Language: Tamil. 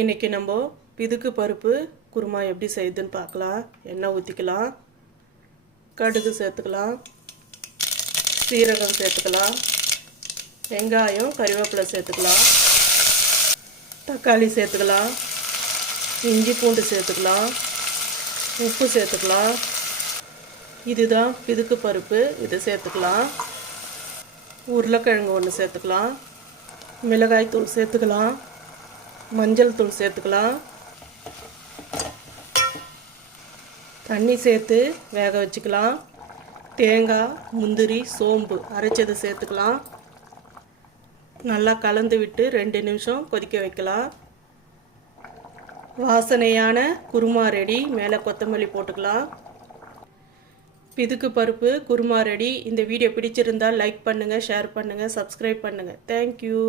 இன்றைக்கி நம்ம பிதுக்கு பருப்பு குருமா எப்படி செய்யுதுன்னு பார்க்கலாம். எண்ணெய் ஊற்றிக்கலாம், கடுகு சேர்த்துக்கலாம், சீரகம் சேர்த்துக்கலாம், வெங்காயம் கறிவேப்பிலை சேர்த்துக்கலாம், தக்காளி சேர்த்துக்கலாம், இஞ்சி பூண்டு சேர்த்துக்கலாம், உப்பு சேர்த்துக்கலாம். இதுதான் பிதுக்கு பருப்பு, இதை சேர்த்துக்கலாம். உருளைக்கிழங்கு ஒன்று சேர்த்துக்கலாம், மிளகாய் தூள் சேர்த்துக்கலாம், மஞ்சள் தூள் சேர்த்துக்கலாம், தண்ணி சேர்த்து வேக வச்சுக்கலாம். தேங்காய், முந்திரி, சோம்பு அரைச்சதை சேர்த்துக்கலாம். நல்லா கலந்து விட்டு 2 நிமிஷம் கொதிக்க வைக்கலாம். வாசனையான குருமா ரெடி. மேலே கொத்தமல்லி போட்டுக்கலாம். பிதுக்கு பருப்பு குருமா ரெடி. இந்த வீடியோ பிடிச்சிருந்தால் லைக் பண்ணுங்கள், ஷேர் பண்ணுங்கள், சப்ஸ்கிரைப் பண்ணுங்கள். தேங்க்யூ.